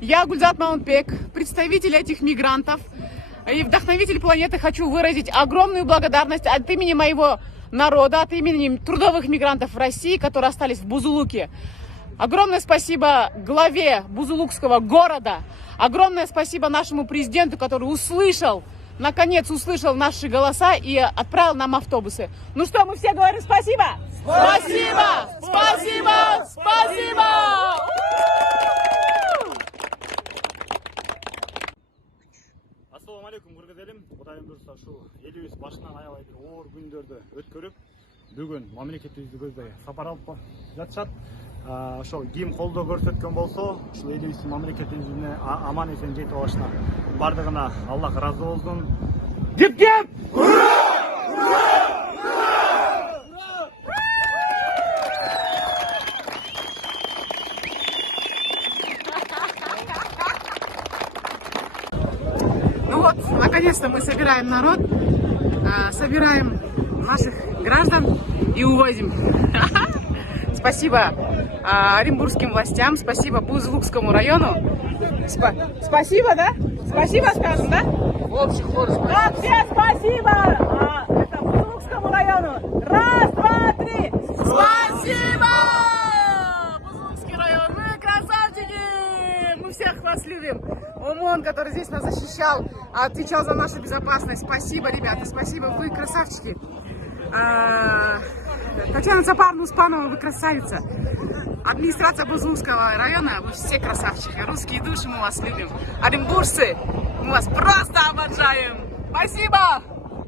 Я Гульзат Маунтбек, представитель этих мигрантов и вдохновитель планеты. Хочу выразить огромную благодарность от имени моего народа, от имени трудовых мигрантов в России, которые остались в Бузулуке. Огромное спасибо главе Бузулукского города. Огромное спасибо нашему президенту, который наконец услышал наши голоса и отправил нам автобусы. Ну что, мы все говорим спасибо? Спасибо! Спасибо! Спасибо! Ассаламу алейкум, кыргыз элим. Кудайым буйрса ушу элибиз башынан аябай бир оор күндөрдү өткөрүп, бүгүн мамлекетибизди көздөй сапар алып жатышат. Ошол ким колдоо көрсөткөн болсо, ушул элибиздин мамлекетибизине аман эсен жетип алышына бардыгына Аллах ыраазы болсун. Кеп! Ну вот, наконец-то мы собираем народ, собираем наших граждан и увозим. Спасибо оренбургским властям, спасибо Бузулукскому району. Спасибо, да? Спасибо скажем, да? Да, все спасибо это Бузулукскому району. Раз, два, три. Спасибо! Бузулукский район, мы красавчики! Мы всех вас любим. ОМОН, который здесь нас защищал, отвечал за нашу безопасность. Спасибо, ребята, спасибо, вы красавчики. Татьяна Цапарна Успанова, вы красавица. Администрация Бузулукского района, вы все красавчики. Русские души, мы вас любим. Оренбуржцы, мы вас просто обожаем. Спасибо!